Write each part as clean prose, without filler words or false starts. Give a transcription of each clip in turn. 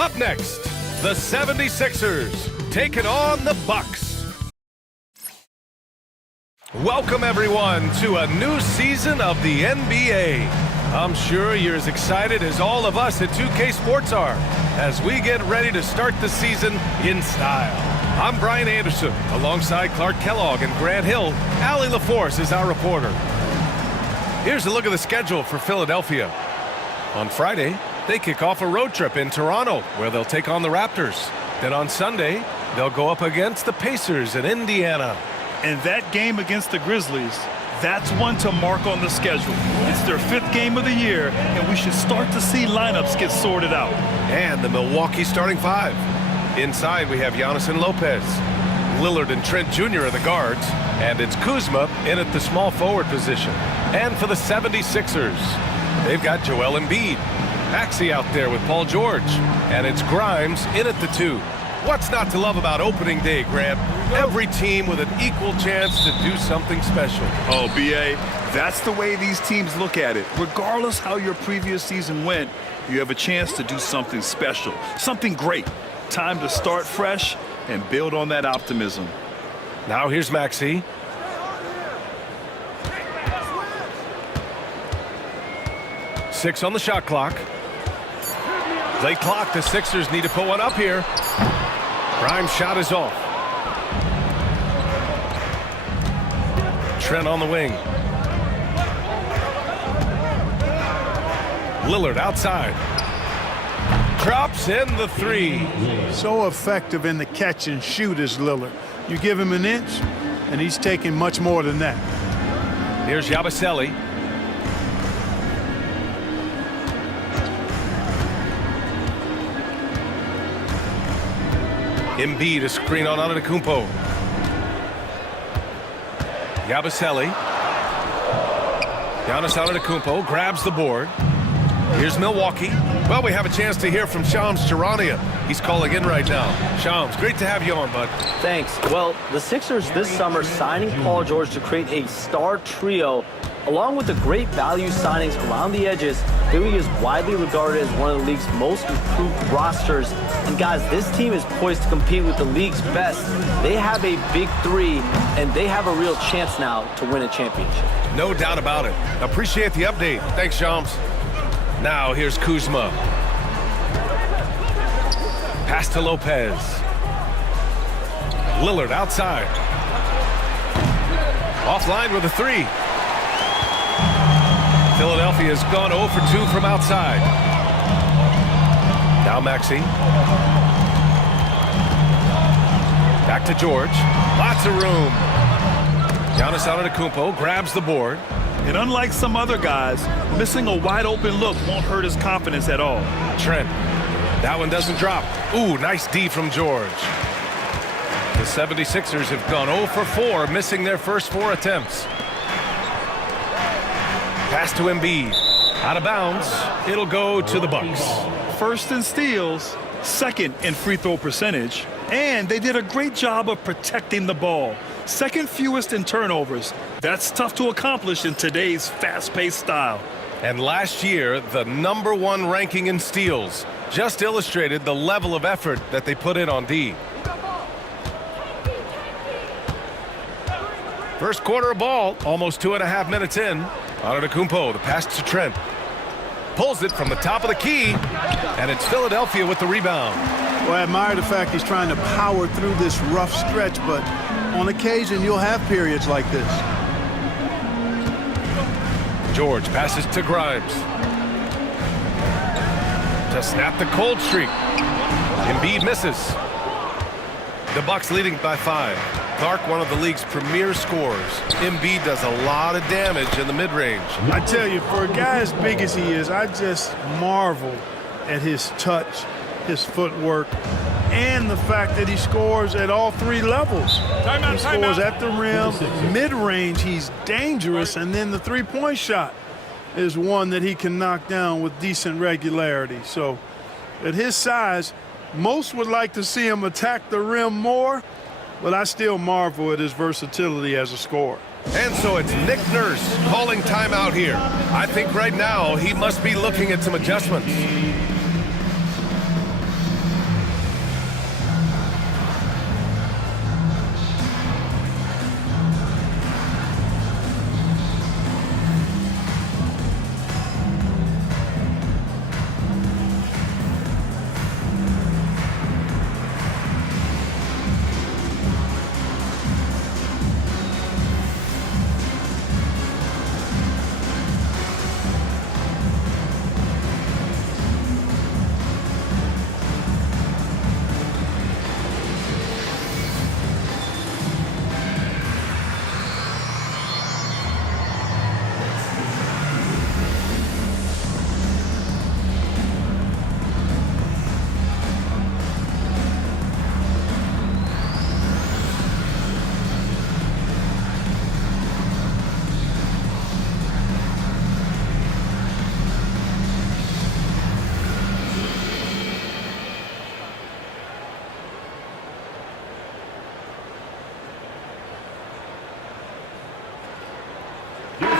Up next, the 76ers taking on the Bucks. Welcome, everyone, to a new season of the NBA. I'm sure you're as excited as all of us at 2K Sports are as we get ready to start the season in style. I'm Brian Anderson, alongside Clark Kellogg and Grant Hill. Allie LaForce is our reporter. Here's a look at the schedule for Philadelphia. On Friday, they kick off a road trip in Toronto, where they'll take on the Raptors. Then on Sunday, they'll go up against the Pacers in Indiana. And that game against the Grizzlies, that's one to mark on the schedule. It's their 5th game of the year, and we should start to see lineups get sorted out. And the Milwaukee starting 5. Inside, we have Giannis and Lopez. Lillard and Trent Jr. are the guards, and it's Kuzma in at the small forward position. And for the 76ers, they've got Joel Embiid. Maxey out there with Paul George, and it's Grimes in at the 2. What's not to love about opening day, Grant? Every team with an equal chance to do something special. Oh, B.A., that's the way these teams look at it. Regardless how your previous season went, you have a chance to do something special, something great. Time to start fresh and build on that optimism. Now here's Maxey. Six on the shot clock. Late clock, the Sixers need to put one up here. Grimes' shot is off. Trent on the wing. Lillard outside. Drops in the 3. So effective in the catch and shoot is Lillard. You give him an inch, and he's taking much more than that. Here's Yabusele. Embiid, a screen on Antetokounmpo. Yabusele. Giannis Antetokounmpo grabs the board. Here's Milwaukee. Well, we have a chance to hear from Shams Charania. He's calling in right now. Shams, great to have you on, bud. Thanks. Well, the Sixers this summer signing Paul George to create a star trio, along with the great value signings around the edges, Philly is widely regarded as one of the league's most improved rosters. And guys, this team is poised to compete with the league's best. They have a big 3, and they have a real chance now to win a championship. No doubt about it. Appreciate the update. Thanks, Shams. Now here's Kuzma. Pass to Lopez. Lillard outside. Offline with a 3. Philadelphia has gone 0 for 2 from outside. Now Maxey. Back to George. Lots of room. Giannis Antetokounmpo grabs the board. And unlike some other guys, missing a wide-open look won't hurt his confidence at all. Trent. That one doesn't drop. Ooh, nice D from George. The 76ers have gone 0 for 4, missing their first 4 attempts. Pass to Embiid. Out of bounds. It'll go to the Bucks. First in steals, second in free throw percentage, and they did a great job of protecting the ball. Second fewest in turnovers. That's tough to accomplish in today's fast-paced style. And last year, the #1 ranking in steals just illustrated the level of effort that they put in on D. First quarter of ball, almost 2.5 minutes in. Antetokounmpo, the pass to Trent. Pulls it from the top of the key, and it's Philadelphia with the rebound. Well, I admire the fact he's trying to power through this rough stretch, but on occasion you'll have periods like this. George passes to Grimes. To snap the cold streak. Embiid misses. The Bucks leading by 5. Clark, one of the league's premier scorers. Embiid does a lot of damage in the mid-range. I tell you, for a guy as big as he is, I just marvel at his touch, his footwork, and the fact that he scores at all 3 levels. He scores at the rim, mid-range, he's dangerous, and then the three-point shot is one that he can knock down with decent regularity. So at his size, most would like to see him attack the rim more, but I still marvel at his versatility as a scorer. And so it's Nick Nurse calling timeout here. I think right now he must be looking at some adjustments.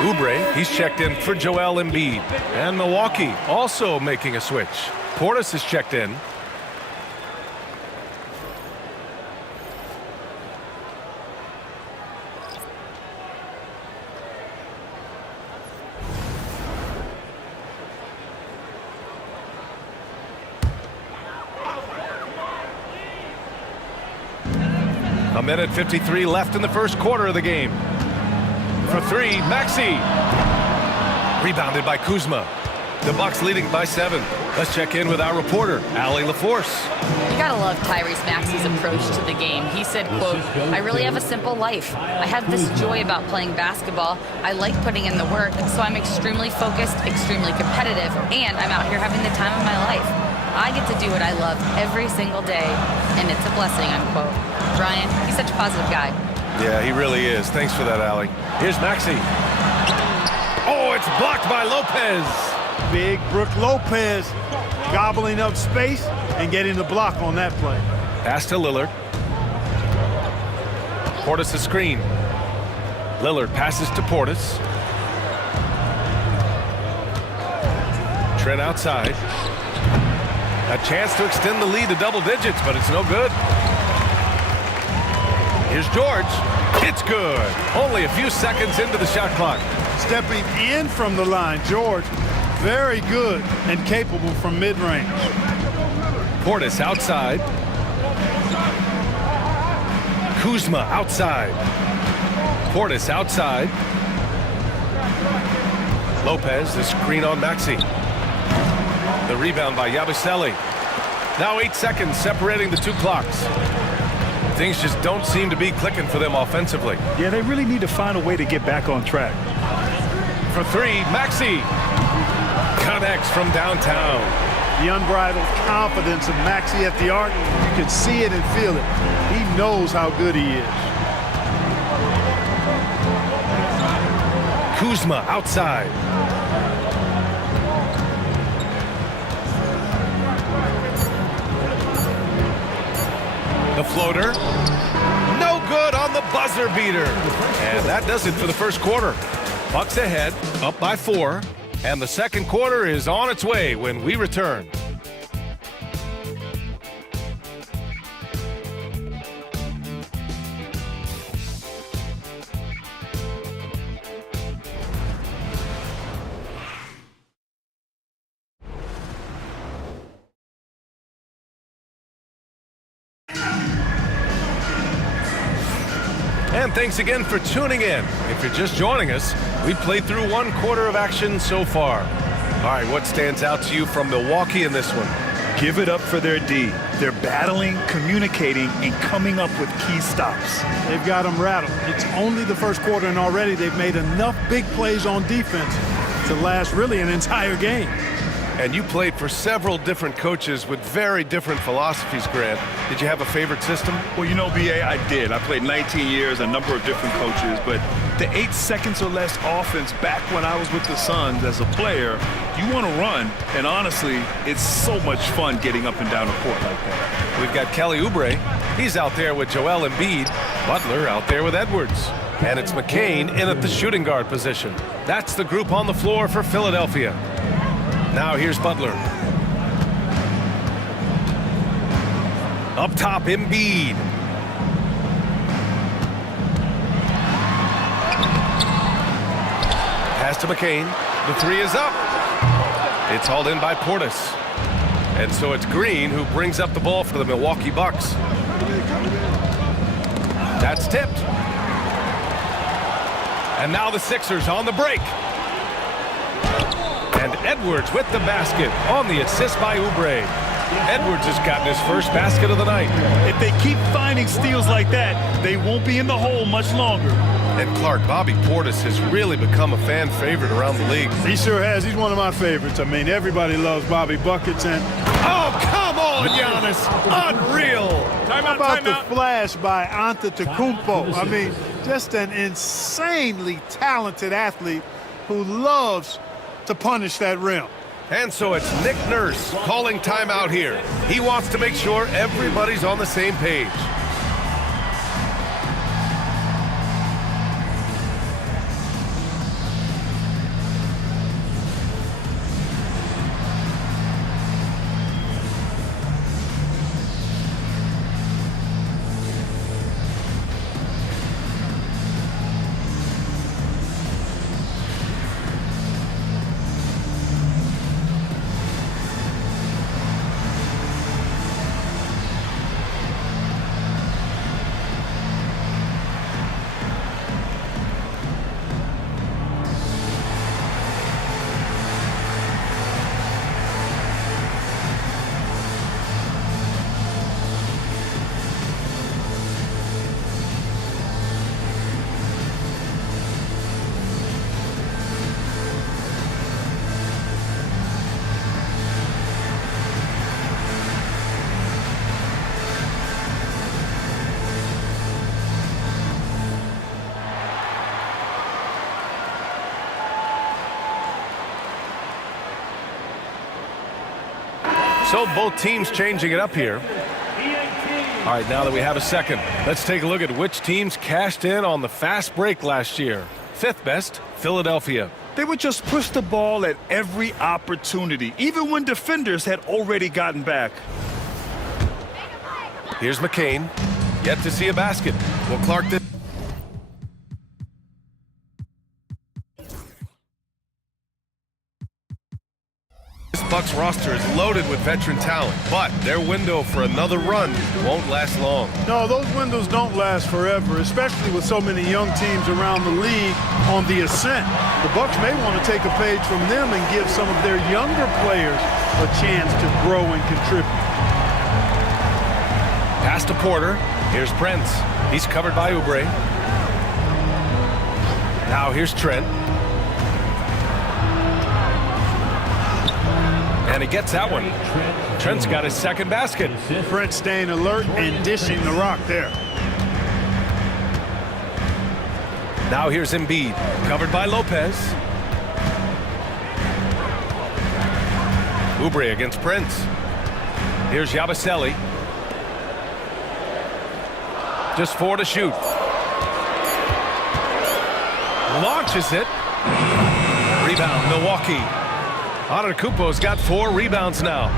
Oubre, he's checked in for Joel Embiid. And Milwaukee also making a switch. Portis is checked in. A minute 53 left in the first quarter of the game. For three, Maxey. Rebounded by Kuzma. The Bucks leading by 7. Let's check in with our reporter, Allie LaForce. You gotta love Tyrese Maxey's approach to the game. He said, quote, "I really have a simple life. I have this joy about playing basketball. I like putting in the work, so I'm extremely focused, extremely competitive, and I'm out here having the time of my life. I get to do what I love every single day, and it's a blessing," unquote. Brian, he's such a positive guy. Yeah, he really is. Thanks for that, Allie. Here's Maxey. Oh, it's blocked by Lopez. Big Brook Lopez gobbling up space and getting the block on that play. Pass to Lillard. Portis a screen. Lillard passes to Portis. Trent outside. A chance to extend the lead to double digits, but it's no good. Here's George. It's good. Only a few seconds into the shot clock. Stepping in from the line, George, very good and capable from mid-range. Portis outside. Kuzma outside. Portis outside. Lopez, the screen on Maxey. The rebound by Yabusele. Now 8 seconds separating the two clocks. Things just don't seem to be clicking for them offensively. Yeah, they really need to find a way to get back on track. For three, Maxey connects from downtown. The unbridled confidence of Maxey at the arc, you can see it and feel it. He knows how good he is. Kuzma outside. The floater. No good on the buzzer beater. And that does it for the first quarter. Bucks ahead, up by 4. And the second quarter is on its way when we return. And thanks again for tuning in. If you're just joining us, we played through 1 quarter of action so far. All right, what stands out to you from Milwaukee in this one? Give it up for their D. They're battling, communicating, and coming up with key stops. They've got them rattled. It's only the first quarter, and already they've made enough big plays on defense to last really an entire game. And you played for several different coaches with very different philosophies, Grant. Did you have a favorite system? Well, you know, B.A., I did. I played 19 years, a number of different coaches, but the 8 seconds or less offense back when I was with the Suns as a player, you want to run, and honestly, it's so much fun getting up and down the court like that. We've got Kelly Oubre. He's out there with Joel Embiid. Butler out there with Edwards. And it's McCain in at the shooting guard position. That's the group on the floor for Philadelphia. Now here's Butler. Up top, Embiid. Pass to McCain. The 3 is up. It's hauled in by Portis. And so it's Green who brings up the ball for the Milwaukee Bucks. That's tipped. And now the Sixers on the break. And Edwards with the basket on the assist by Oubre. Edwards has gotten his first basket of the night. If they keep finding steals like that, they won't be in the hole much longer. And Clark, Bobby Portis has really become a fan favorite around the league. He sure has. He's one of my favorites. I mean, everybody loves Bobby Buckets. And oh, come on, Giannis. Unreal. how about the flash by Antetokounmpo? I mean, just an insanely talented athlete who loves to punish that rim. And so it's Nick Nurse calling timeout here. He wants to make sure everybody's on the same page. So both teams changing it up here. All right, now that we have a second, let's take a look at which teams cashed in on the fast break last year. Fifth best, Philadelphia. They would just push the ball at every opportunity, even when defenders had already gotten back. Here's McCain. Yet to see a basket. Will Clark did. This Bucks roster is loaded with veteran talent, but their window for another run won't last long. No, those windows don't last forever, especially with so many young teams around the league on the ascent. The Bucks may want to take a page from them and give some of their younger players a chance to grow and contribute. Pass to Porter. Here's Prince. He's covered by Oubre. Now here's Trent. And he gets that one. Trent's got his second basket. Prince staying alert and dishing the rock there. Now here's Embiid. Covered by Lopez. Oubre against Prince. Here's Yabusele. Just 4 to shoot. Launches it. Rebound, Milwaukee. Antetokounmpo's got 4 rebounds now.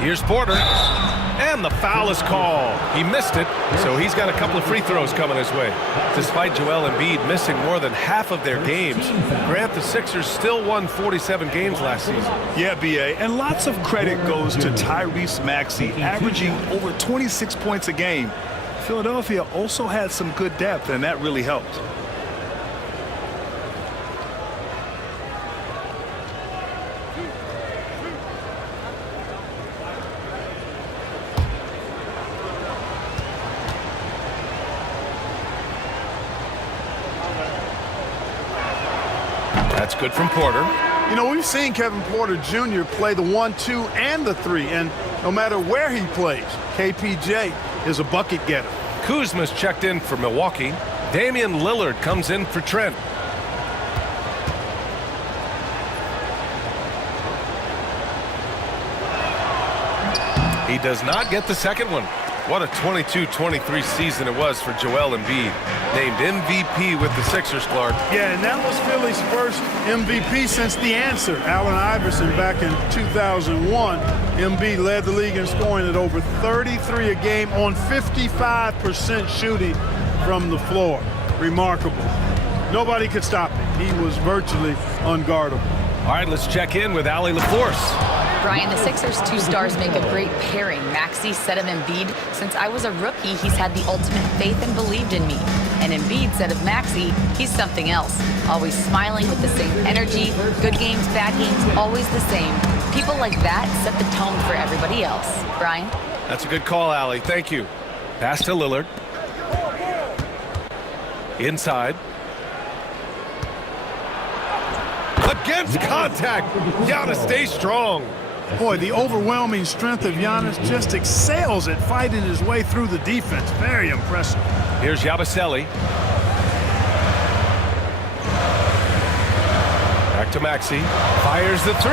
Here's Porter. And the foul is called. He missed it, so he's got a couple of free throws coming his way. Despite Joel Embiid missing more than half of their games, Grant, the Sixers still won 47 games last season. Yeah, B.A., and lots of credit goes to Tyrese Maxey, averaging over 26 points a game. Philadelphia also had some good depth, and that really helped. That's good from Porter. You know, we've seen Kevin Porter Jr. play the 1, 2, and the 3, and no matter where he plays, KPJ is a bucket getter. Kuzma's checked in for Milwaukee. Damian Lillard comes in for Trent. He does not get the second one. What a 22-23 season it was for Joel Embiid. Named MVP with the Sixers, Clark. Yeah, and that was Philly's first MVP since the answer. Allen Iverson back in 2001. Embiid led the league in scoring at over 33 a game on 55% shooting from the floor. Remarkable. Nobody could stop him. He was virtually unguardable. All right, let's check in with Allie LaForce. Brian, the Sixers' 2 stars make a great pairing. Maxey said of Embiid, since I was a rookie, he's had the ultimate faith and believed in me. And Embiid said of Maxey, he's something else. Always smiling with the same energy, good games, bad games, always the same. People like that set the tone for everybody else. Brian? That's a good call, Allie. Thank you. Pass to Lillard. Inside. Against contact. Giannis stays strong. Boy, the overwhelming strength of Giannis just excels at fighting his way through the defense. Very impressive. Here's Yabusele. Back to Maxey. Fires the 3.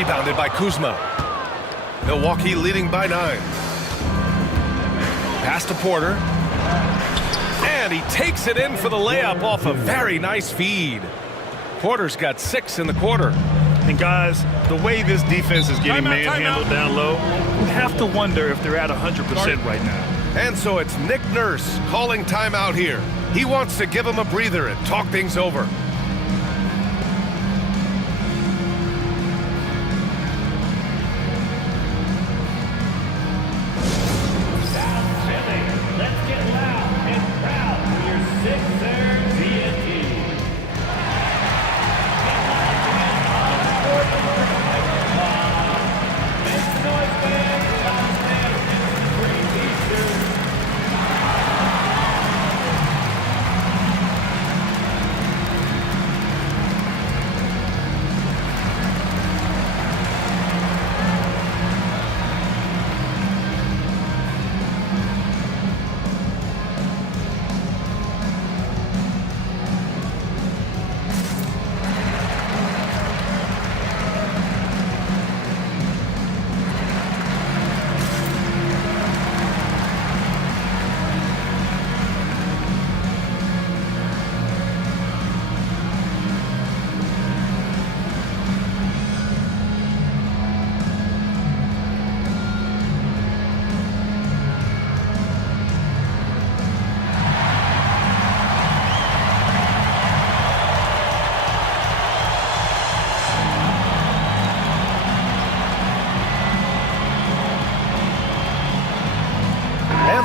Rebounded by Kuzma. Milwaukee leading by 9. Pass to Porter. And he takes it in for the layup off a very nice feed. Porter's got 6 in the quarter. And guys, the way this defense is getting manhandled down low, you have to wonder if they're at 100% right now. And so it's Nick Nurse calling timeout here. He wants to give him a breather and talk things over.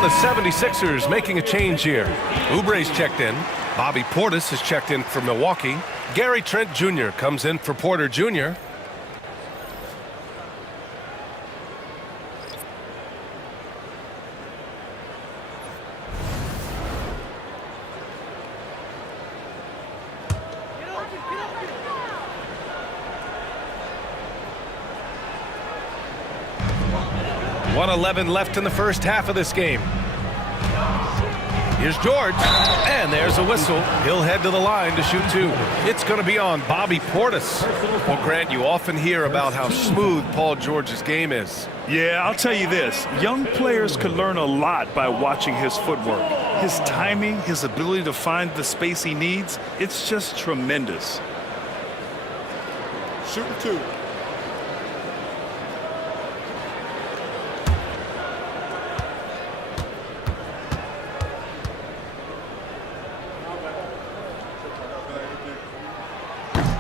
And the 76ers making a change here. Oubre's checked in. Bobby Portis has checked in for Milwaukee. Gary Trent Jr. comes in for Porter Jr. .111 left in the first half of this game. Here's George, and there's a whistle. He'll head to the line to shoot two. It's going to be on Bobby Portis. Well, Grant, you often hear about how smooth Paul George's game is. Yeah, I'll tell you this. Young players can learn a lot by watching his footwork. His timing, his ability to find the space he needs, it's just tremendous. Shooting two.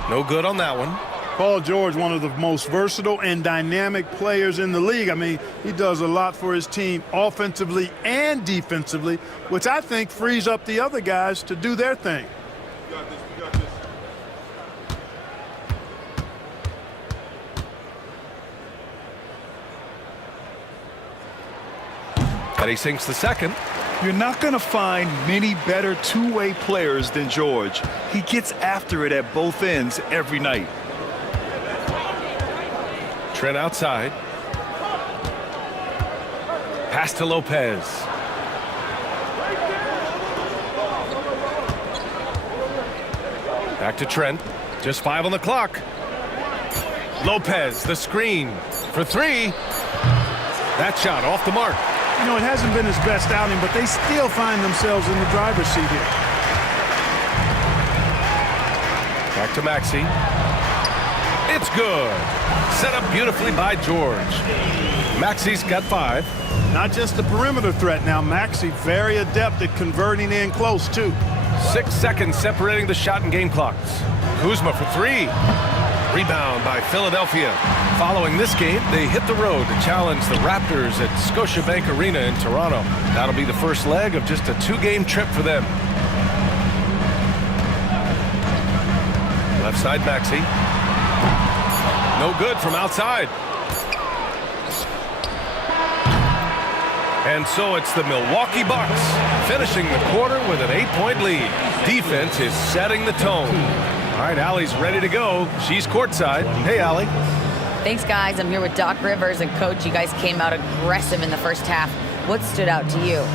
No good on that one. Paul George, one of the most versatile and dynamic players in the league. I mean, he does a lot for his team offensively and defensively, which I think frees up the other guys to do their thing. You got this. You got this. But he sinks the second. You're not going to find many better two-way players than George. He gets after it at both ends every night. Trent outside. Pass to Lopez. Back to Trent. Just 5 on the clock. Lopez, the screen for 3. That shot off the mark. You know, it hasn't been his best outing, but they still find themselves in the driver's seat here. Back to Maxey. It's good. Set up beautifully by George. Maxey's got 5. Not just the perimeter threat now. Maxey very adept at converting in close, too. 6 seconds separating the shot and game clocks. Kuzma for 3. Rebound by Philadelphia. Following this game, they hit the road to challenge the Raptors at Scotiabank Arena in Toronto. That'll be the first leg of just a 2-game trip for them. Left side, Maxey. No good from outside. And so it's the Milwaukee Bucks finishing the quarter with an 8-point lead. Defense is setting the tone. All right, Allie's ready to go. She's courtside. Hey, Allie. Thanks, guys. I'm here with Doc Rivers and Coach. You guys came out aggressive in the first half. What stood out to you?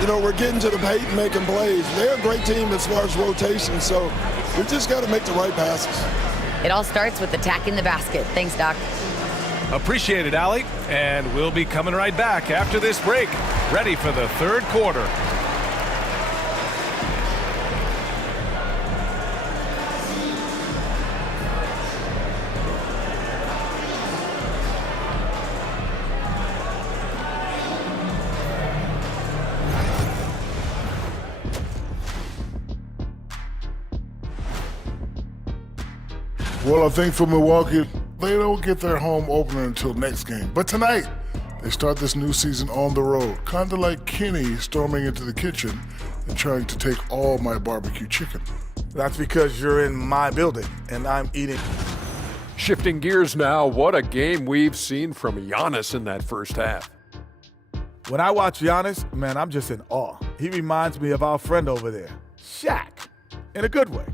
You know, we're getting to the paint and making plays. They're a great team as far as rotation, so we just got to make the right passes. It all starts with attacking the basket. Thanks, Doc. Appreciate it, Allie. And we'll be coming right back after this break. Ready for the third quarter. Well, I think for Milwaukee, they don't get their home opener until next game. But tonight, they start this new season on the road, kind of like Kenny storming into the kitchen and trying to take all my barbecue chicken. That's because you're in my building and I'm eating. Shifting gears now, what a game we've seen from Giannis in that first half. When I watch Giannis, man, I'm just in awe. He reminds me of our friend over there, Shaq, in a good way.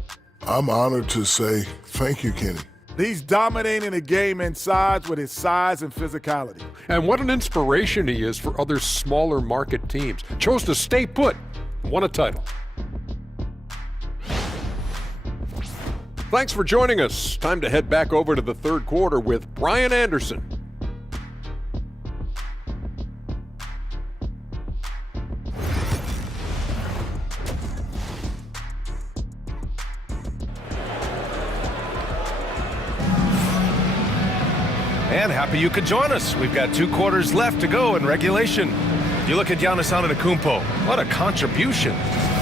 I'm honored to say thank you, Kenny. He's dominating the game inside with his size and physicality. And what an inspiration he is for other smaller market teams. Chose to stay put, won a title. Thanks for joining us. Time to head back over to the third quarter with Brian Anderson. And happy you could join us. We've got 2 quarters left to go in regulation. You look at Giannis Antetokounmpo. What a contribution.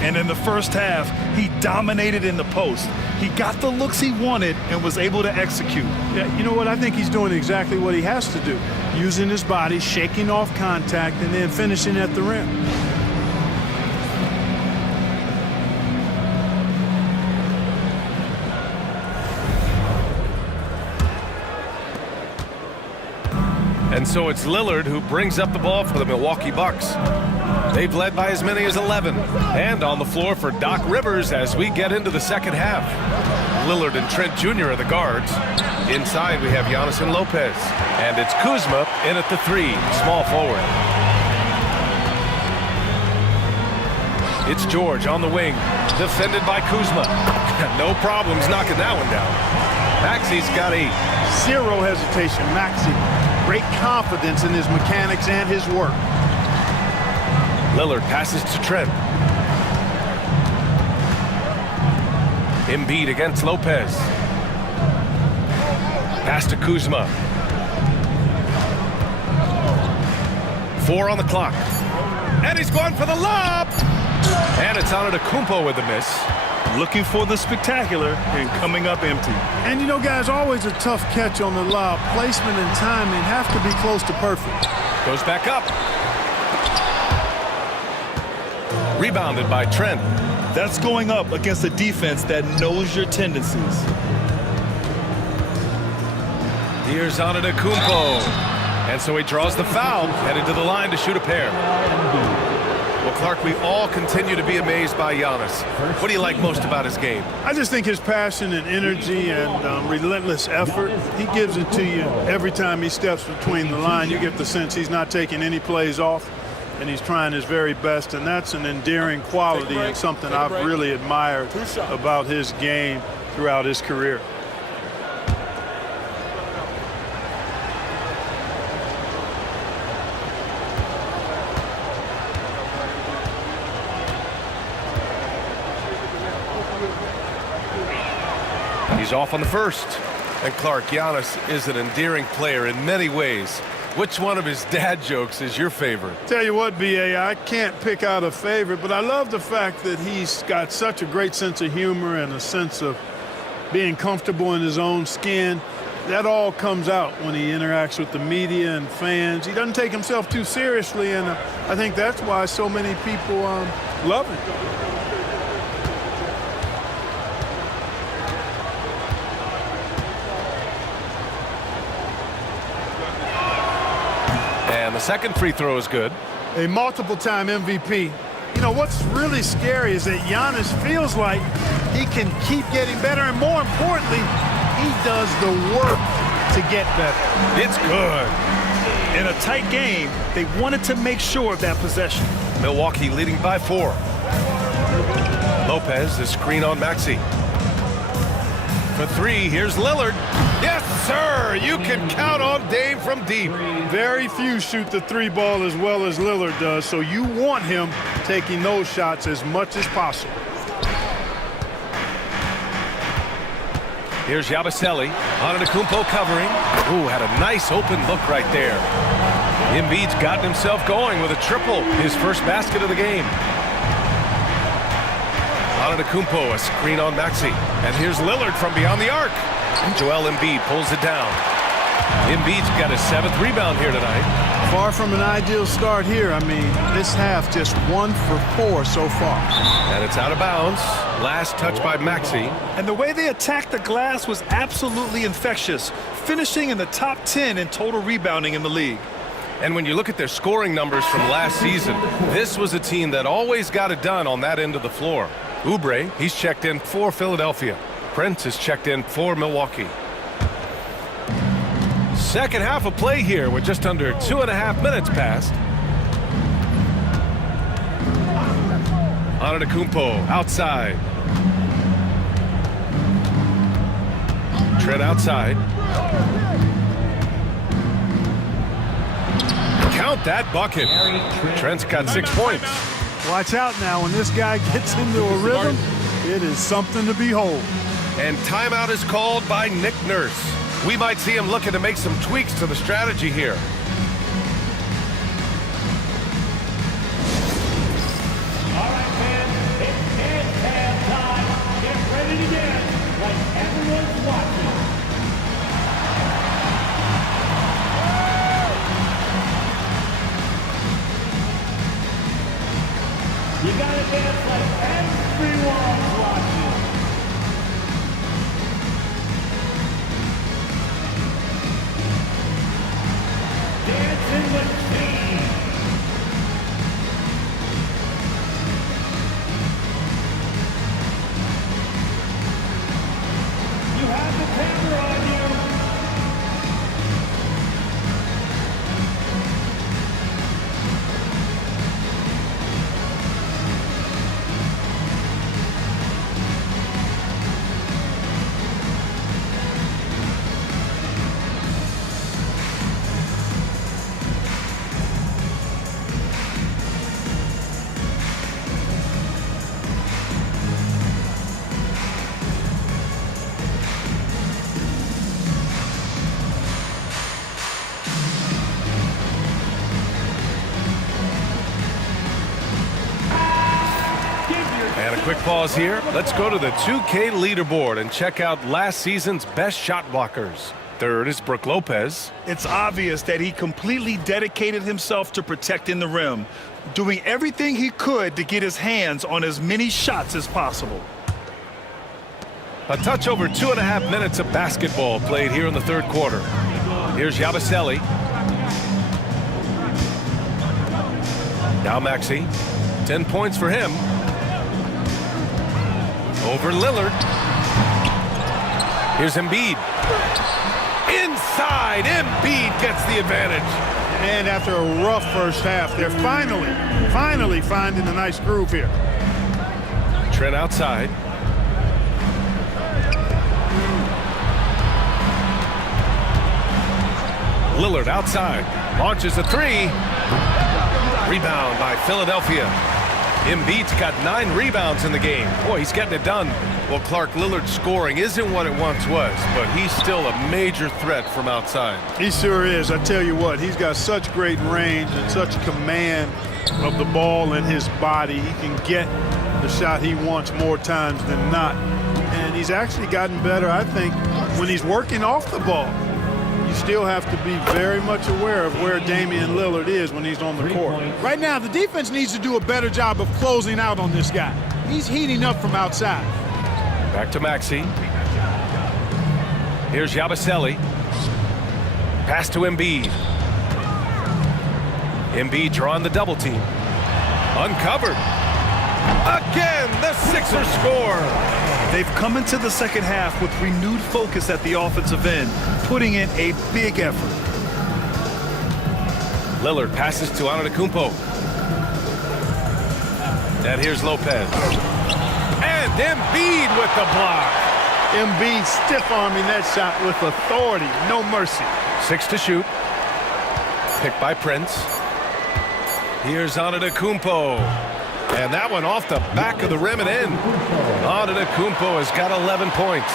And in the first half, he dominated in the post. He got the looks he wanted and was able to execute. Yeah, you know what? I think he's doing exactly what he has to do. Using his body, shaking off contact, and then finishing at the rim. And so it's Lillard who brings up the ball for the Milwaukee Bucks. They've led by as many as 11. And on the floor for Doc Rivers as we get into the second half. Lillard and Trent Jr. are the guards. Inside we have Giannis and Lopez. And it's Kuzma in at the 3, small forward. It's George on the wing, defended by Kuzma. No problems knocking that one down. Maxi's got 8. Zero hesitation. Maxi, great confidence in his mechanics and his work. Lillard passes to Trent. Embiid against Lopez. Pass to Kuzma. 4 on the clock. And he's going for the lob. And it's Antetokounmpo with the miss. Looking for the spectacular and coming up empty. And you know, guys, always a tough catch on the lob. Placement and timing have to be close to perfect. Goes back up. Rebounded by Trent. That's going up against a defense that knows your tendencies. Here's Antetokounmpo. And so he draws the foul, headed to the line to shoot a pair. Well, Clark, we all continue to be amazed by Giannis. What do you like most about his game? I just think his passion and energy and relentless effort, he gives it to you every time he steps between the line. You get the sense he's not taking any plays off, and he's trying his very best, and that's an endearing quality and something I've really admired about his game throughout his career. He's off on the first. And Clark, Giannis is an endearing player in many ways. Which one of his dad jokes is your favorite? Tell you what, B.A., I can't pick out a favorite, but I love the fact that he's got such a great sense of humor and a sense of being comfortable in his own skin. That all comes out when he interacts with the media and fans. He doesn't take himself too seriously, and I think that's why so many people love him. And the second free throw is good. A multiple-time MVP. You know, what's really scary is that Giannis feels like he can keep getting better, and more importantly, he does the work to get better. It's good. In a tight game, they wanted to make sure of that possession. Milwaukee leading by 4. Lopez, the screen on Maxi. For 3, here's Lillard. Yes, sir! You can count on Dame from deep. Very few shoot the 3 ball as well as Lillard does, so you want him taking those shots as much as possible. Here's Yabusele. Antetokounmpo covering. Ooh, had a nice open look right there. Embiid's gotten himself going with a triple, his first basket of the game. Antetokounmpo, a screen on Maxi. And here's Lillard from beyond the arc. And Joel Embiid pulls it down. Embiid's got his 7th rebound here tonight. Far from an ideal start here. I mean, this half just 1 for 4 so far. And it's out of bounds. Last touch by Maxi. And the way they attacked the glass was absolutely infectious, finishing in the top 10 in total rebounding in the league. And when you look at their scoring numbers from last season, this was a team that always got it done on that end of the floor. Oubre, he's checked in for Philadelphia. Prince is checked in for Milwaukee. Second half of play here with just under 2.5 minutes passed. Antetokounmpo outside. Trent outside. Count that bucket. Trent's got 6 points. Watch out now. When this guy gets into a rhythm, it is something to behold. And timeout is called by Nick Nurse. We might see him looking to make some tweaks to the strategy here. And a quick pause here. Let's go to the 2K leaderboard and check out last season's best shot blockers. Third is Brook Lopez. It's obvious that he completely dedicated himself to protecting the rim, doing everything he could to get his hands on as many shots as possible. A touch over 2.5 minutes of basketball played here in the third quarter. Here's Yabusele. Now Maxey. 10 points for him. Over Lillard. Here's Embiid. Inside, Embiid gets the advantage. And after a rough first half, they're finally finding a nice groove here. Trent outside. Lillard outside. Launches a three. Rebound by Philadelphia. Embiid's got 9 rebounds in the game. Boy, he's getting it done. Well, Clark, Lillard's scoring isn't what it once was, but he's still a major threat from outside. He sure is. I tell you what, he's got such great range and such command of the ball in his body. He can get the shot he wants more times than not. And he's actually gotten better, I think, when he's working off the ball. You still have to be very much aware of where Damian Lillard is when he's on the court. Right now, the defense needs to do a better job of closing out on this guy. He's heating up from outside. Back to Maxey. Here's Yabusele. Pass to Embiid. Embiid drawing the double team. Uncovered. Again, the Sixers score. They've come into the second half with renewed focus at the offensive end, putting in a big effort. Lillard passes to Antetokounmpo. And here's Lopez. And Embiid with the block. Embiid stiff-arming that shot with authority, no mercy. 6 to shoot. Picked by Prince. Here's Antetokounmpo. And that one off the back of the rim and in. Antetokounmpo has got 11 points.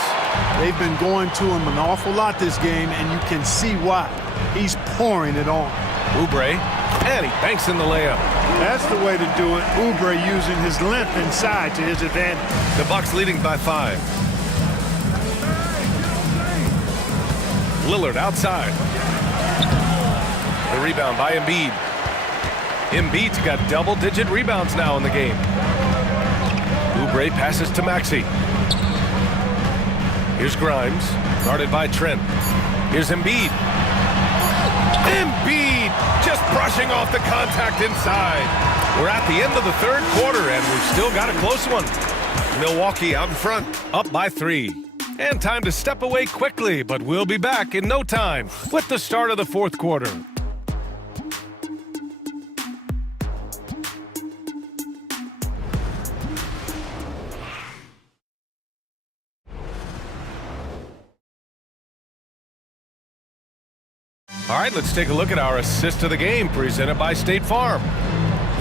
They've been going to him an awful lot this game, and you can see why. He's pouring it on. Oubre, and he banks in the layup. That's the way to do it. Oubre using his length inside to his advantage. The Bucks leading by 5. Lillard outside. The rebound by Embiid. Embiid's got double-digit rebounds now in the game. Oubre passes to Maxey. Here's Grimes, guarded by Trent. Here's Embiid. Embiid just brushing off the contact inside. We're at the end of the third quarter, and we've still got a close one. Milwaukee out in front, up by 3. And time to step away quickly, but we'll be back in no time with the start of the fourth quarter. All right, let's take a look at our assist of the game presented by State Farm.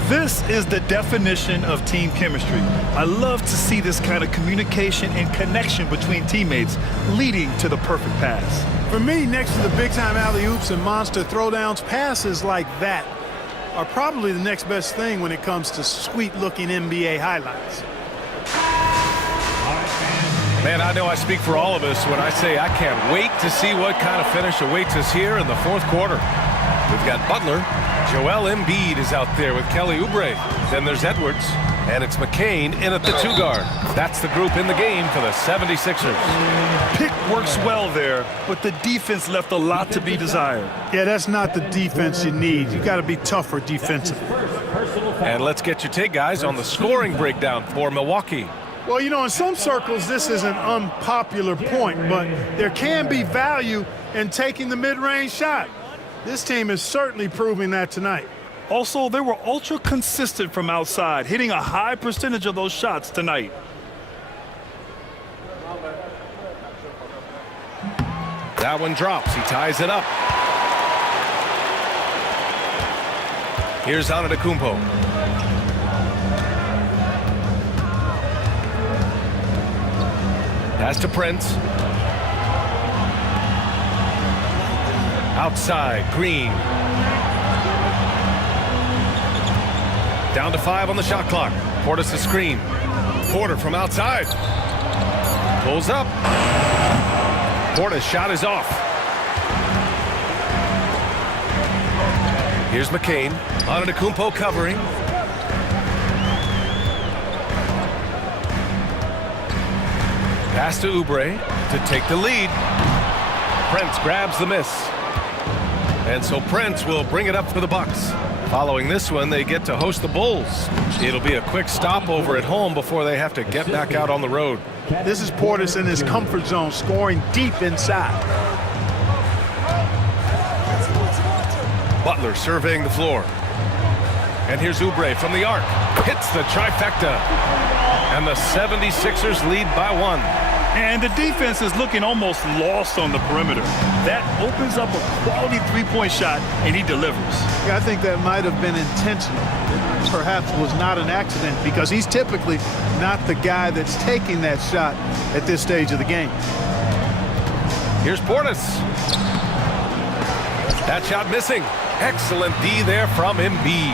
This is the definition of team chemistry. I love to see this kind of communication and connection between teammates leading to the perfect pass. For me, next to the big-time alley-oops and monster throwdowns, passes like that are probably the next best thing when it comes to sweet-looking NBA highlights. Man, I know I speak for all of us when I say I can't wait to see what kind of finish awaits us here in the fourth quarter. We've got Butler. Joel Embiid is out there with Kelly Oubre. Then there's Edwards. And it's McCain in at the 2 guard. That's the group in the game for the 76ers. Pick works well there, but the defense left a lot to be desired. Yeah, that's not the defense you need. You got to be tougher defensively. And let's get your take, guys, on the scoring breakdown for Milwaukee. Well, you know, in some circles, this is an unpopular point, but there can be value in taking the mid-range shot. This team is certainly proving that tonight. Also, they were ultra consistent from outside, hitting a high percentage of those shots tonight. That one drops. He ties it up. Here's Antetokounmpo. Pass to Prince. Outside, Green. Down to 5 on the shot clock. Portis the screen. Porter from outside. Pulls up. Portis' shot is off. Here's McCain. Antetokounmpo covering. Pass to Oubre to take the lead. Prince grabs the miss. And so Prince will bring it up for the Bucks. Following this one, they get to host the Bulls. It'll be a quick stopover at home before they have to get back out on the road. This is Portis in his comfort zone, scoring deep inside. Butler surveying the floor. And here's Oubre from the arc. Hits the trifecta. And the 76ers lead by 1. And the defense is looking almost lost on the perimeter. That opens up a quality three-point shot, and he delivers. Yeah, I think that might have been intentional. It perhaps was not an accident because he's typically not the guy that's taking that shot at this stage of the game. Here's Portis. That shot missing. Excellent D there from Embiid.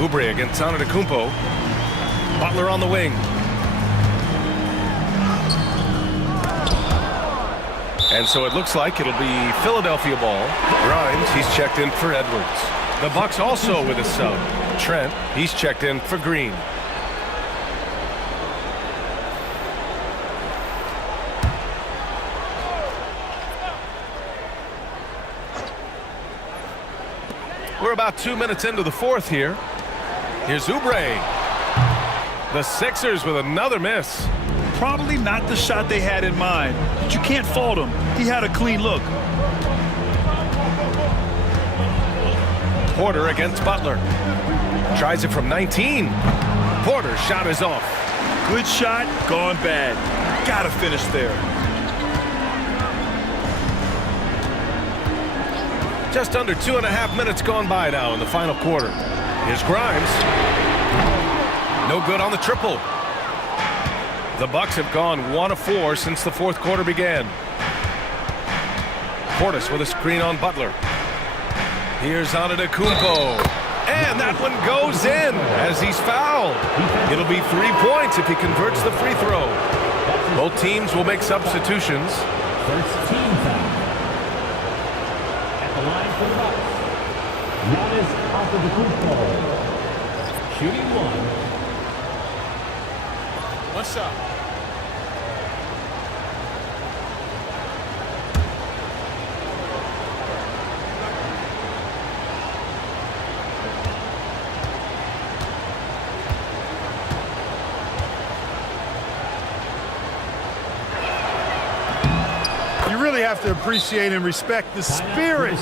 Oubre against Antetokounmpo. Butler on the wing. And so it looks like it'll be Philadelphia ball. Grimes, he's checked in for Edwards. The Bucks also with a sub. Trent, he's checked in for Green. We're about 2 minutes into the fourth here. Here's Oubre. The Sixers with another miss. Probably not the shot they had in mind, but you can't fault him. He had a clean look. Porter against Butler. Tries it from 19. Porter's shot is off. Good shot, gone bad. Gotta finish there. Just under 2.5 minutes gone by now in the final quarter. Here's Grimes. No good on the triple. The Bucks have gone 1 of 4 since the fourth quarter began. Portis with a screen on Butler. Here's Antetokounmpo. And that one goes in as he's fouled. It'll be 3 points if he converts the free throw. Both teams will make substitutions. First team foul. At the line for the Bucks, Giannis Antetokounmpo. Shooting 1. What's up? You really have to appreciate and respect the spirit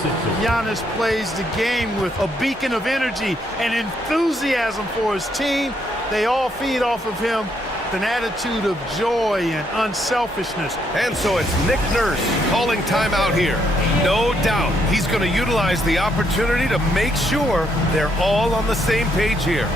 Giannis plays the game with, a beacon of energy and enthusiasm for his team. They all feed off of him. An attitude of joy and unselfishness. And so it's Nick Nurse calling timeout here. No doubt he's going to utilize the opportunity to make sure they're all on the same page here.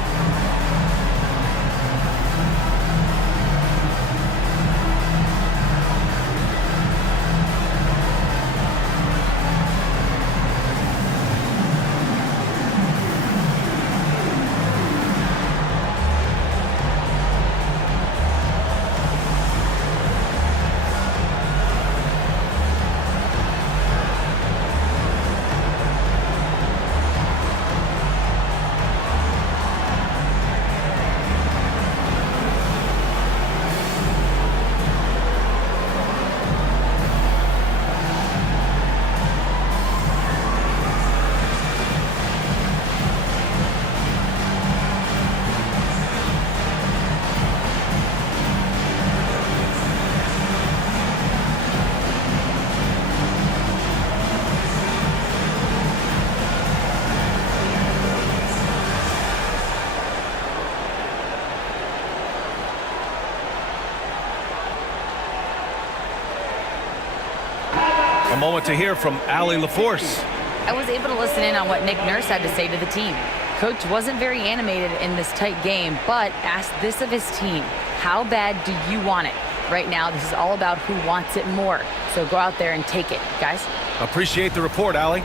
A moment to hear from Allie LaForce. I was able to listen in on what Nick Nurse had to say to the team. Coach wasn't very animated in this tight game, but asked this of his team: how bad do you want it? Right now, this is all about who wants it more. So go out there and take it, guys. Appreciate the report, Allie.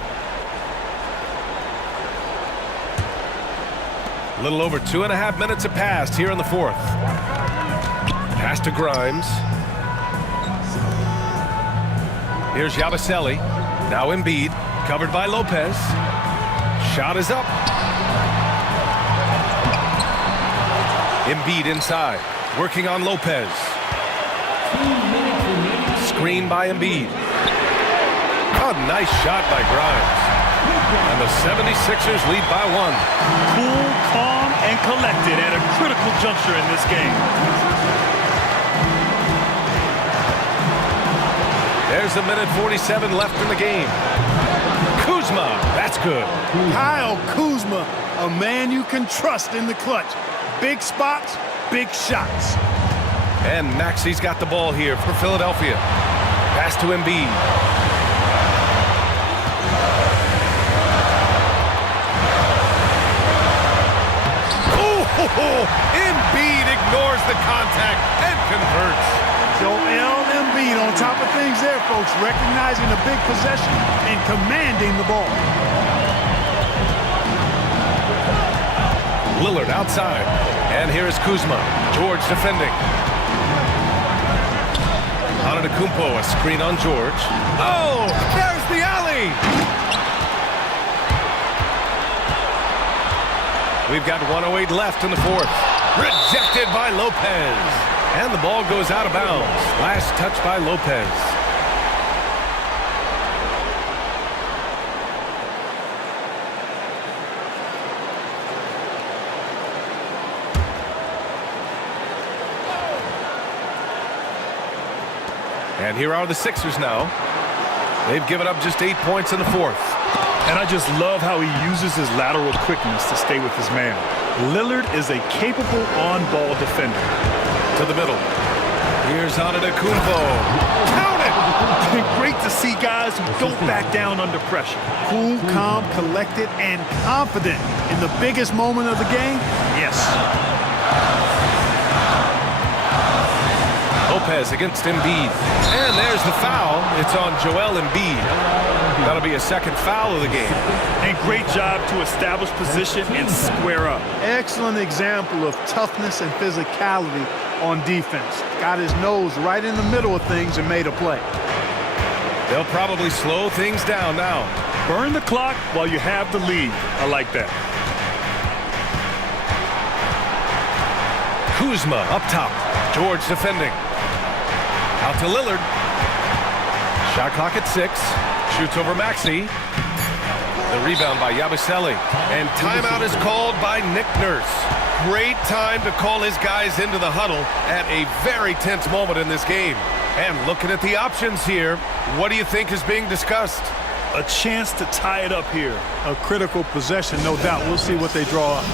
A little over 2.5 minutes have passed here in the fourth. Pass to Grimes. Here's Yabusele. Now Embiid, covered by Lopez. Shot is up. Embiid inside, working on Lopez. Screen by Embiid. Oh, nice shot by Grimes. And the 76ers lead by 1. Cool, calm, and collected at a critical juncture in this game. There's a minute 47 left in the game. Kuzma, that's good. Kyle Kuzma, a man you can trust in the clutch. Big spots, big shots. And Maxey's got the ball here for Philadelphia. Pass to Embiid. Oh, Embiid ignores the contact and converts. Joel Embiid on top of things there, folks, recognizing the big possession and commanding the ball. Lillard outside. And here is Kuzma. George defending. Antetokounmpo, a screen on George. Oh, there's the alley. We've got 1:08 left in the fourth. Rejected by Lopez. And the ball goes out of bounds. Last touch by Lopez. And here are the Sixers now. They've given up just 8 points in the fourth. And I just love how he uses his lateral quickness to stay with his man. Lillard is a capable on-ball defender. To the middle. Here's Antetokounmpo. Count it! Great to see guys who don't back down under pressure. Cool, calm, collected, and confident in the biggest moment of the game. Yes. Lopez against Embiid. And there's the foul. It's on Joel Embiid. That'll be a second foul of the game. And great job to establish position and square up. Excellent example of toughness and physicality on defense. Got his nose right in the middle of things and made a play. They'll probably slow things down now. Burn the clock while you have the lead. I like that. Kuzma up top. George defending. Out to Lillard. Shot clock at 6. Shoots over Maxey. The rebound by Yabusele. And timeout is called by Nick Nurse. Great time to call his guys into the huddle at a very tense moment in this game. And looking at the options here, what do you think is being discussed? A chance to tie it up here. A critical possession, no doubt. We'll see what they draw up.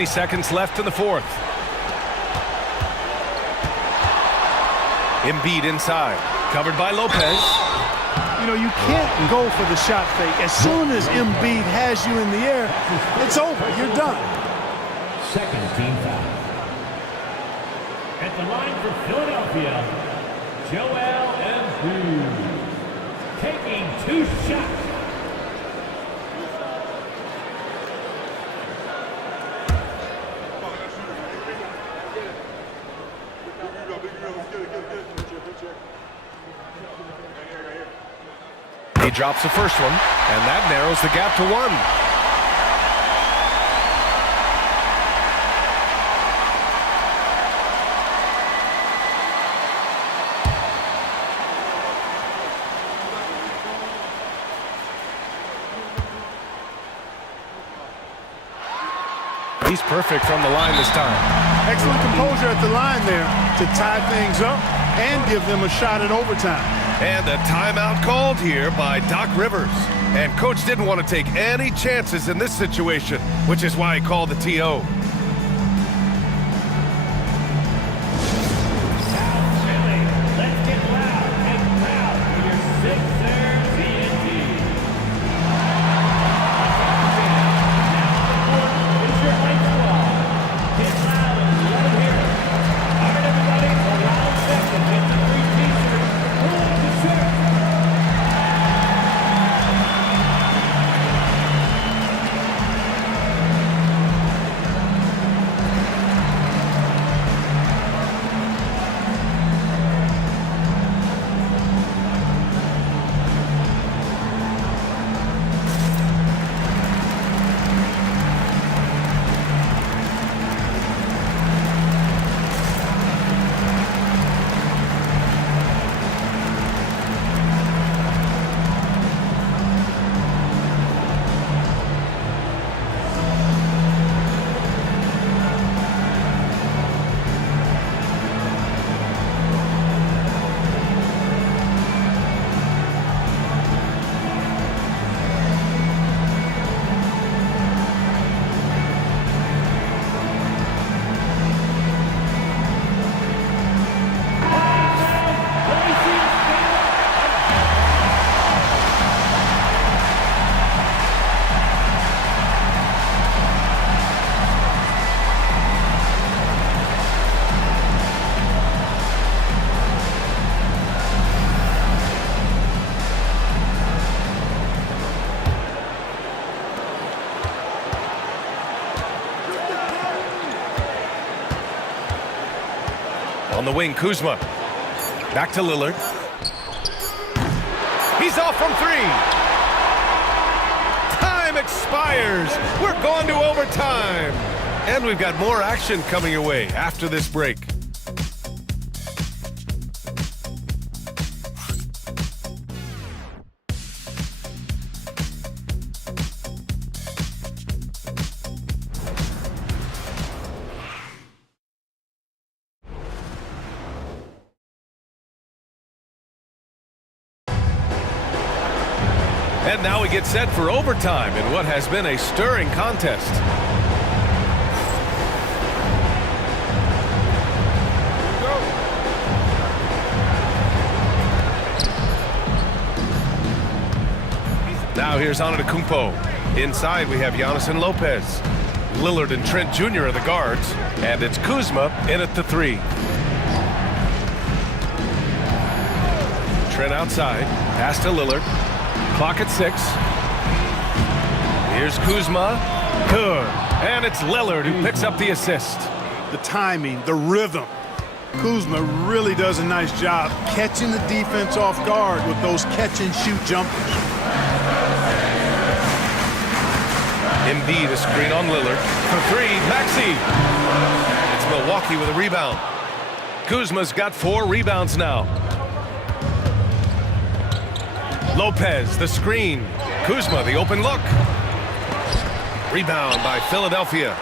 20 seconds left in the fourth. Embiid inside, covered by Lopez. You know, you can't go for the shot fake. As soon as Embiid has you in the air, it's over. You're done. Second team foul. At the line for Philadelphia, Joel Embiid. Taking 2 shots. He drops the first one, and that narrows the gap to 1. He's perfect from the line this time. Excellent composure at the line there to tie things up and give them a shot at overtime. And a timeout called here by Doc Rivers. And coach didn't want to take any chances in this situation, which is why he called the TO. Let's get loud and proud for your Sixers TNT. Now on the court is your Light Squad. Get loud and let them hear it. All right, everybody, a loud second. Get the free t-shirt. Pull up the shirt. On the wing, Kuzma. Back to Lillard. He's off from 3. Time expires. We're going to overtime. And we've got more action coming your way after this break. And now we get set for overtime in what has been a stirring contest. Now here's Antetokounmpo. Inside we have Giannis and Lopez. Lillard and Trent Jr. are the guards. And it's Kuzma in at the 3. Trent outside. Pass to Lillard. Clock at 6. Here's Kuzma. Good. And it's Lillard who picks up the assist. The timing, the rhythm. Kuzma really does a nice job catching the defense off guard with those catch-and-shoot jumpers. Embiid, a screen on Lillard. For 3, Maxey. It's Milwaukee with a rebound. Kuzma's got 4 rebounds now. Lopez, the screen. Kuzma, the open look. Rebound by Philadelphia.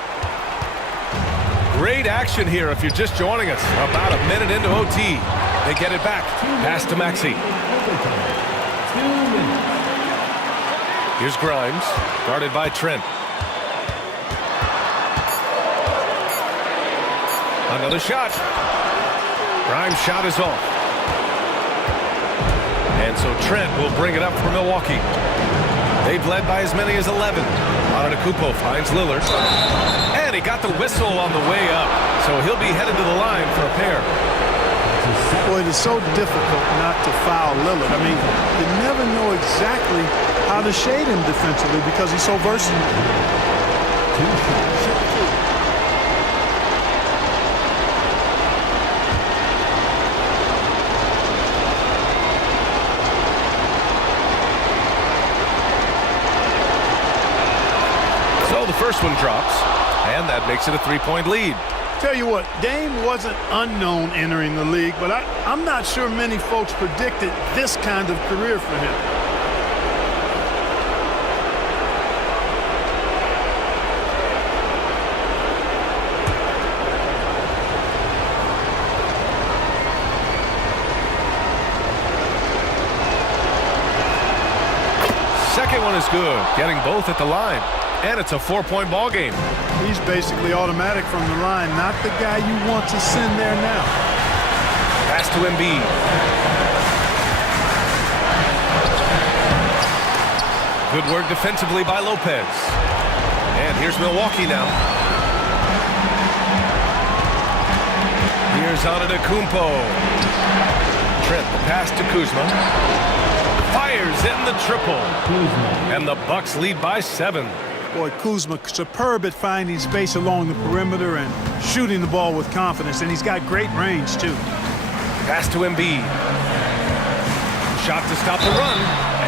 Great action here if you're just joining us. About a minute into OT. They get it back. Pass to Maxey. Here's Grimes, guarded by Trent. Another shot. Grimes' shot is off. And so Trent will bring it up for Milwaukee. They've led by as many as 11. Antetokounmpo finds Lillard. And he got the whistle on the way up. So he'll be headed to the line for a pair. Boy, it is so difficult not to foul Lillard. I mean, you never know exactly how to shade him defensively because he's so versatile. So the first one drops, and that makes it a 3-point lead. Tell you what, Dame wasn't unknown entering the league, but I'm not sure many folks predicted this kind of career for him. Second one is good, getting both at the line. And it's a 4-point ball game. He's basically automatic from the line, not the guy you want to send there now. Pass to Embiid. Good work defensively by Lopez. And here's Milwaukee now. Here's Antetokounmpo. Trent, the pass to Kuzma. Fires in the triple. And the Bucks lead by 7. Boy, Kuzma, superb at finding space along the perimeter and shooting the ball with confidence, and he's got great range, too. Pass to Embiid. Shot to stop the run,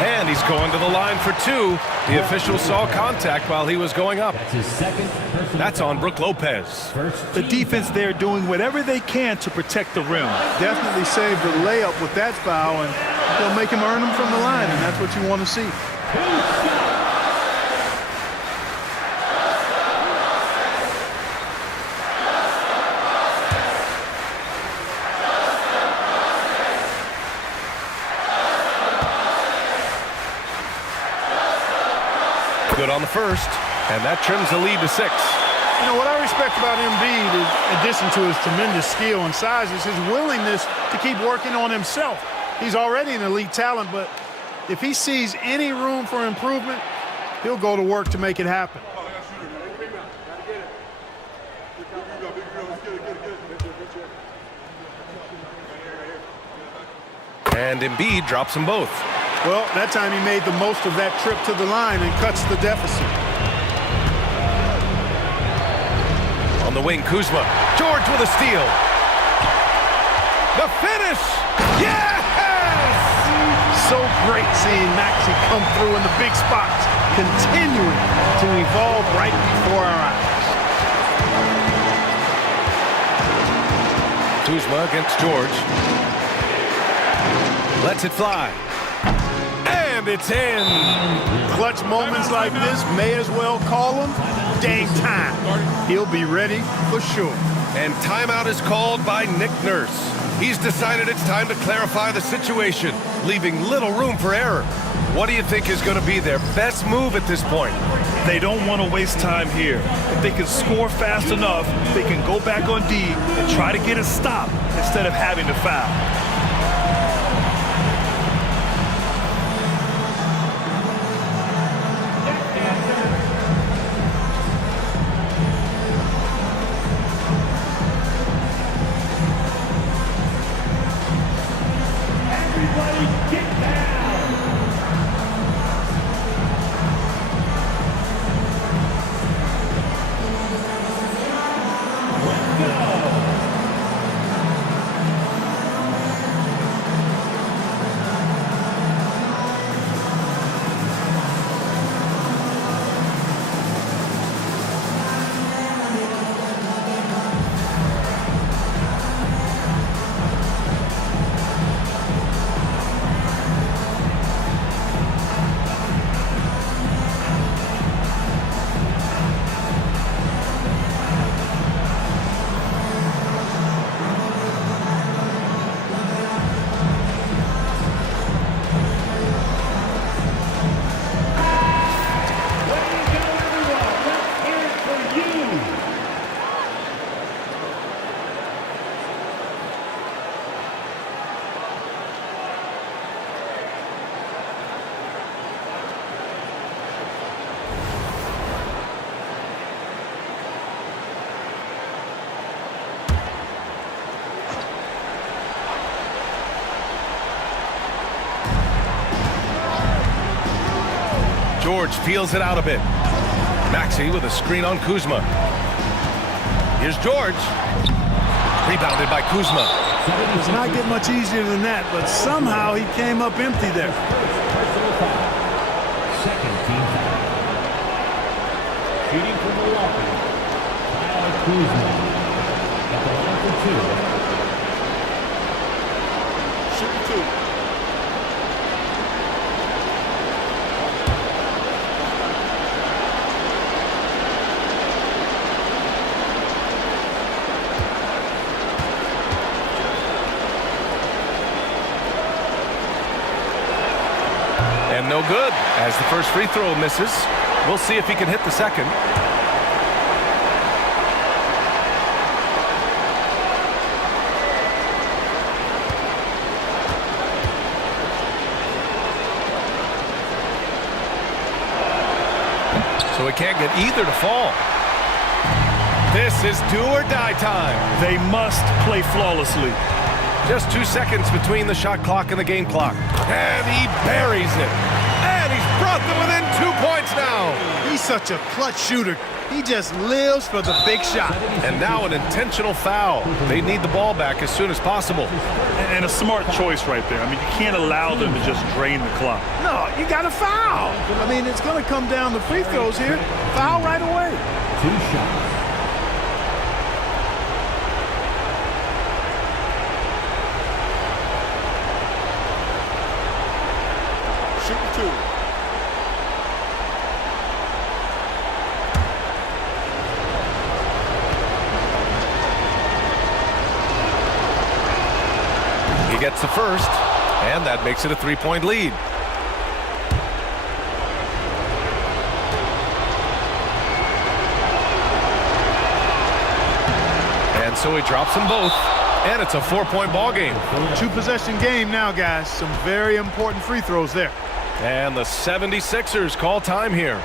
and he's going to the line for 2. The official saw contact while he was going up. That's his second personal. That's on Brook Lopez. The defense there doing whatever they can to protect the rim. Definitely saved the layup with that foul, and they'll make him earn them from the line, and that's what you want to see. Good on the first, and that trims the lead to 6. You know, what I respect about Embiid, in addition to his tremendous skill and size, is his willingness to keep working on himself. He's already an elite talent, but if he sees any room for improvement, he'll go to work to make it happen. And Embiid drops them both. Well, that time he made the most of that trip to the line and cuts the deficit. On the wing, Kuzma. George with a steal. The finish! Yes! So great seeing Maxey come through in the big spots, continuing to evolve right before our eyes. Kuzma against George. Lets it fly. And it's in. Clutch moments like this may as well call them game time. He'll be ready for sure. And timeout is called by Nick Nurse. He's decided it's time to clarify the situation, leaving little room for error. What do you think is going to be their best move at this point? They don't want to waste time here. If they can score fast enough, they can go back on D and try to get a stop instead of having to foul. George feels it out a bit. Maxey with a screen on Kuzma. Here's George. Rebounded by Kuzma. It does not get much easier than that, but somehow he came up empty there. Personal foul. Second team foul. Shooting for Milwaukee, Kyle Kuzma. At the line for two. Shooting two. And no good as the first free throw misses. We'll see if he can hit the second. So he can't get either to fall. This is do or die time. They must play flawlessly. Just 2 seconds between the shot clock and the game clock. And he buries it. And he's brought them within 2 points now. He's such a clutch shooter. He just lives for the big shot. And now an intentional foul. They need the ball back as soon as possible. And a smart choice right there. I mean, you can't allow them to just drain the clock. No, you got to foul. I mean, it's going to come down to free throws here. Foul right away. 2 shots. Shooting two. He gets the first, and that makes it a 3-point lead. And so he drops them both, and it's a 4-point ball game. 2-possession game now, guys. Some very important free throws there. And the 76ers call time here.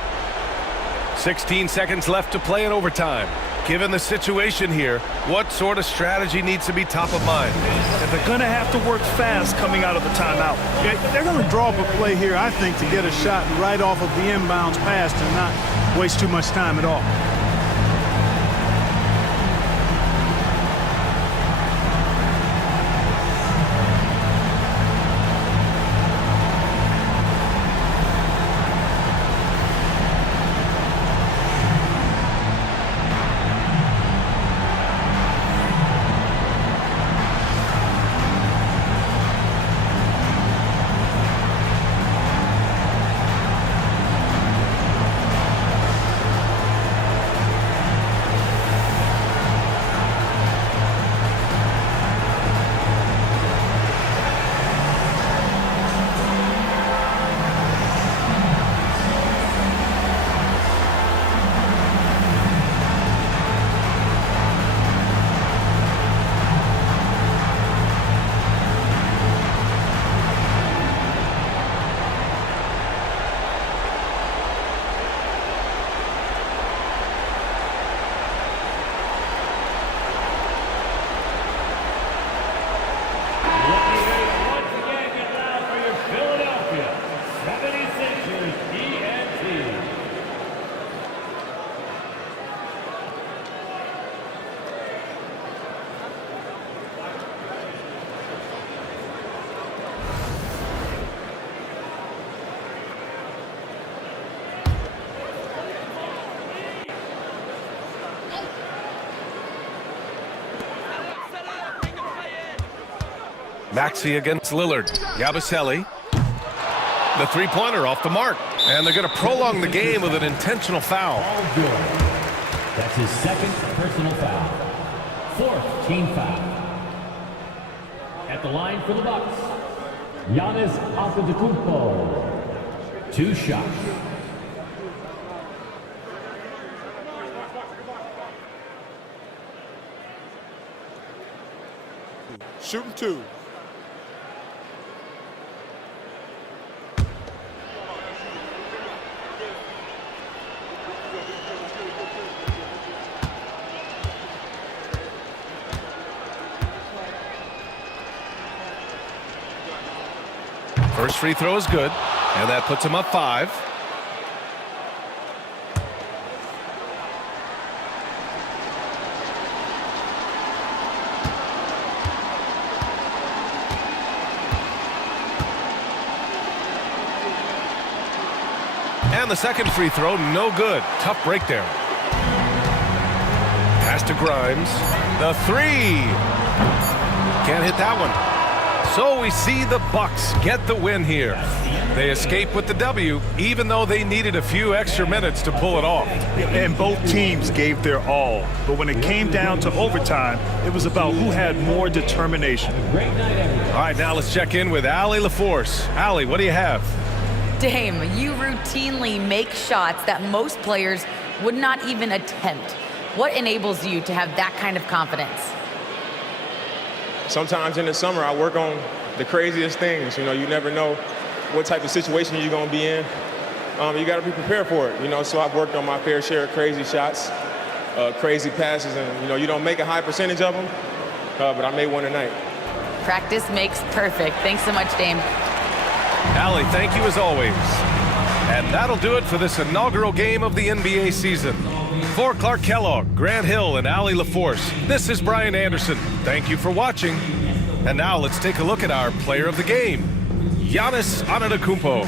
16 seconds left to play in overtime. Given the situation here, what sort of strategy needs to be top of mind? And they're going to have to work fast coming out of the timeout. They're going to draw up a play here, I think, to get a shot right off of the inbounds pass and not waste too much time at all. Maxey against Lillard. Yabusele. The three-pointer off the mark. And they're going to prolong the game with an intentional foul. All good. That's his second personal foul. Fourth team foul. At the line for the Bucks, Giannis Antetokounmpo. 2 shots. Shooting two. First free throw is good, and that puts him up 5. And the second free throw, no good. Tough break there. Pass to Grimes. The three. Can't hit that one. So we see the Bucks get the win here. They escape with the W, even though they needed a few extra minutes to pull it off. And both teams gave their all. But when it came down to overtime, it was about who had more determination. All right, now let's check in with Allie LaForce. Allie, what do you have? Dame, you routinely make shots that most players would not even attempt. What enables you to have that kind of confidence? Sometimes in the summer, I work on the craziest things. You know, you never know what type of situation you're going to be in. You got to be prepared for it. You know, so I've worked on my fair share of crazy shots, crazy passes, and, you know, you don't make a high percentage of them, but I made one tonight. Practice makes perfect. Thanks so much, Dame. Allie, thank you as always. And that'll do it for this inaugural game of the NBA season. For Clark Kellogg, Grant Hill, and Allie LaForce, this is Brian Anderson. Thank you for watching. And now let's take a look at our player of the game, Giannis Antetokounmpo.